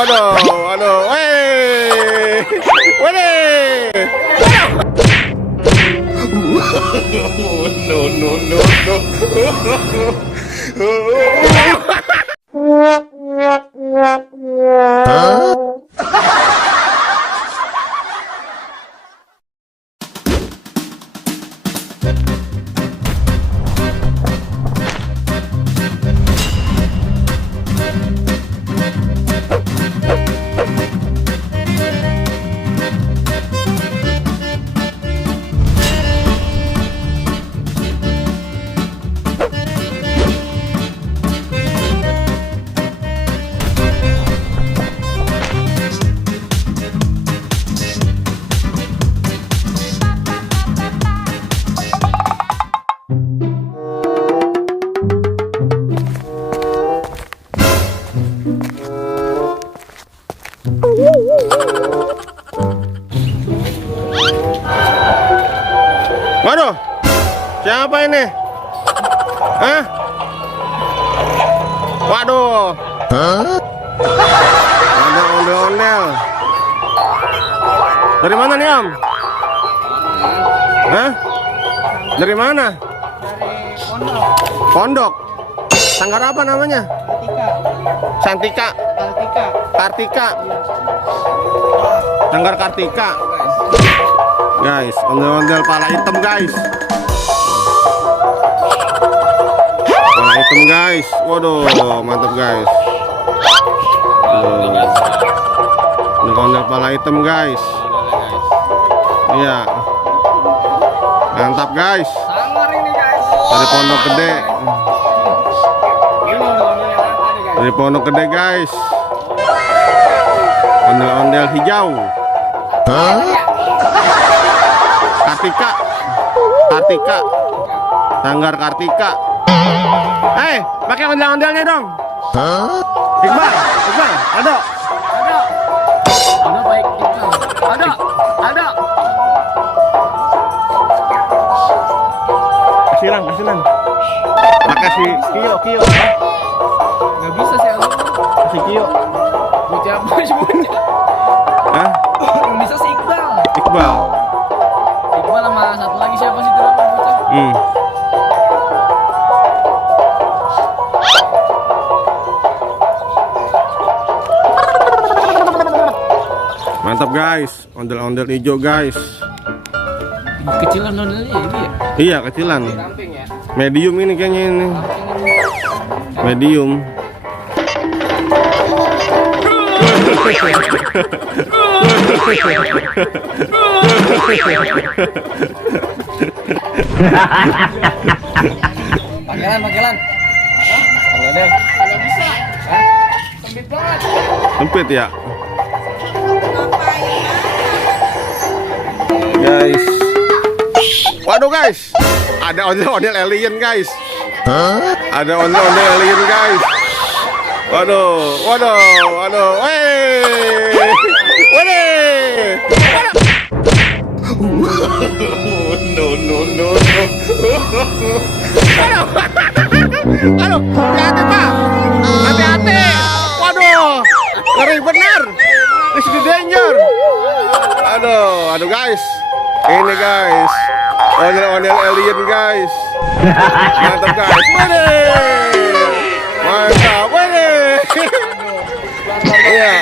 Waduh, waduh, weh, weh. No, no, no, no. Waduh, siapa ini? Hah? Waduh. Ada ondel-ondel. Dari mana nih, Om? Hah? Dari mana? Dari pondok. Pondok. Sanggar apa namanya? Kartika. Santika. Kartika. Kartika. Sanggar Kartika. Guys, ondel-ondel pala hitam, guys. Pala hitam, guys. Waduh, mantap, guys. Ondel-ondel pala hitam, guys. Iya. Mantap, guys. Sanggar ini, guys. Dari pondok gede. Dari pondok gede, guys. Ondel-ondel hijau. Kartika. Kartika. Sanggar Kartika. Pakai ondel-ondelnya dong. Iqbal, Iqbal, ada. Ada baik itu. Ada. Kasihan. Makasih Kio. Gak bisa sih aku. Kasih Kio. Bocah apa semuanya? Hah? Yang bisa si Iqbal. Iqbal. Iqbal sama satu lagi siapa sih itu namanya bocah? Mantap, guys. Ondel-ondel hijau, guys. Kecilan ondelnya ini ya? Iya, kecilan. Ramping ya? Medium ini kayaknya ini. Medium. Panggilan. Hah? Deh. Kalau bisa. Hah? Sempit banget. Sempit ya. Guys. Waduh, guys. Ada ondel-ondel alien, guys. Ada ondel-ondel alien, guys. Waduh. Weh. No. Aduh, hati-hati, Pak. Hati-hati. Waduh. Ngeri benar. This is danger. Aduh, guys. Ini, guys. Ondel-ondel alien, guys. Mantap, guys. Mantap. Iya.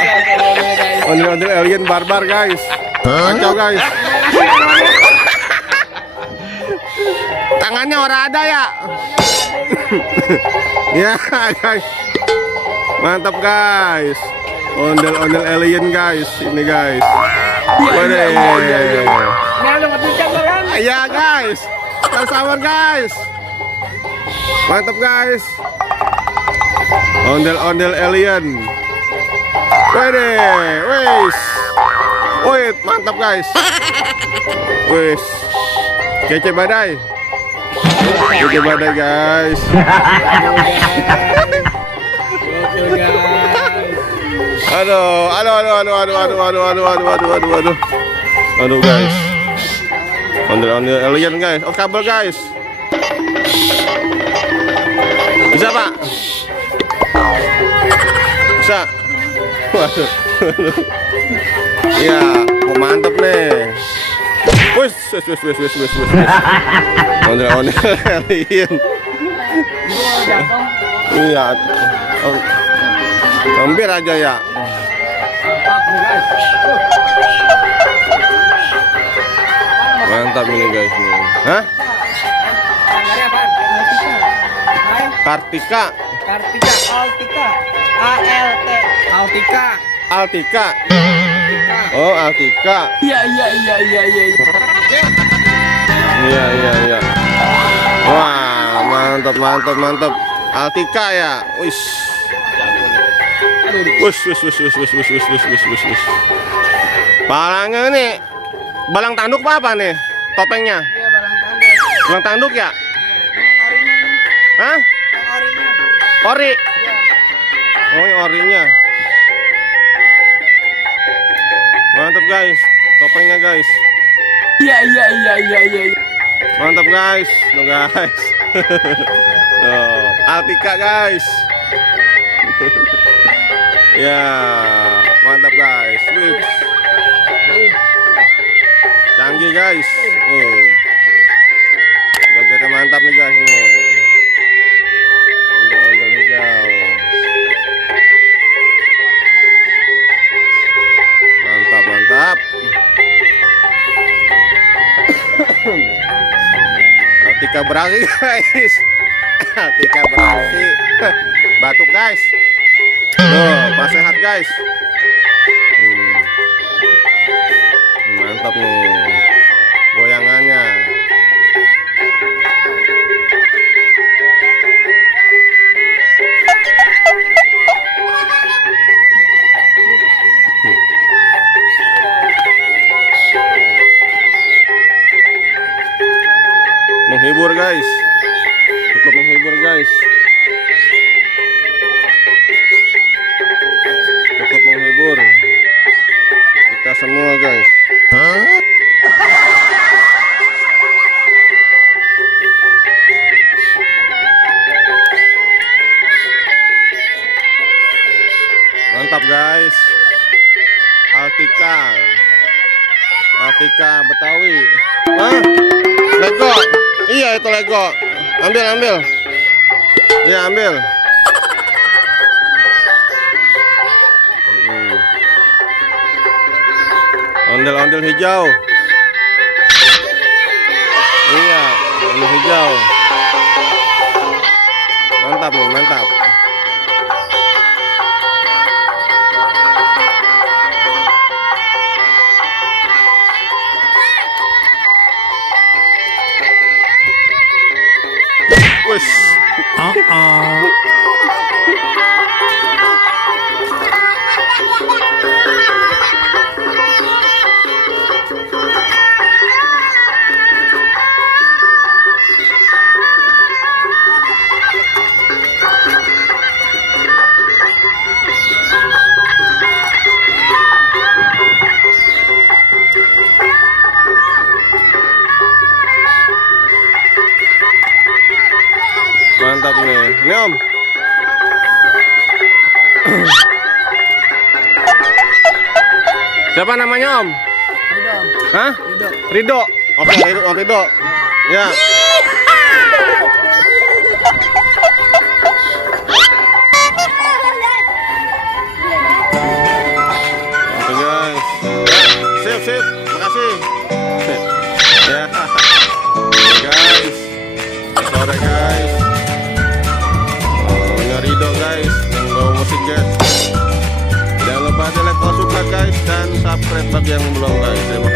Ondel-ondel alien barbar, guys. Kacau, guys. Tangannya orang ada ya. Ya, guys. Mantap, guys. Ondel-ondel alien, guys. Ini, guys. Iya, guys. Sabar, guys. Mantap, guys. Ondel-ondel alien. Wih, mantap, guys. Wih, kece badai. Guys. Aduh, guys. Ondel-ondel alien, guys. Oh, kabel, guys. Bisa, Pak? Bisa. Waduh. Iya, mantep nih. Wis. Ondel-ondel alien. Iya. Hampir aja ya. Mantap ini guys nih. Hah? Kartika. Altika. ALT. Altika. Oh, Altika. Iya. Iya. Wah, mantap. Altika ya. Wis. Palangnya nih balang tanduk apa nih? Topengnya? Iya, balang tanduk. Balang tanduk ya? Orinya nih. Hah? Orinya. Ori? Iya. Oh, ini orinya. Mantap guys, topengnya guys. Iya. Mantap guys, tuh guys. Oh, Altika guys. Ya, mantap guys. Wih. Canggih guys. Jogetnya mantap nih guys nih. Ondel-ondel hijau. Mantap. Altika berhasil guys. Altika berhasil. Batuk guys. Tuh, pas sehat guys. Mantap nih goyangannya. Menghibur guys, cukup menghibur guys, cukup menghibur kita semua guys. Mantap guys, Altika Betawi. Hah? Lego. Iya itu Lego. Ambil. Iya ambil. Ondel-ondel hijau. Iya, ondel hijau. Mantap nih, mantap. Wis. Mantap nih. Ini Om. Siapa namanya Om? Ridho. Hah? Ridho. Oke, Om Ridho. Ya. Oke guys. Sip. Makasih. Ya. Guys. Sore guys. Ridho guys, membawa musik guys. Jangan lupa di like kalau suka guys dan subscribe bagi yang belum guys. Terima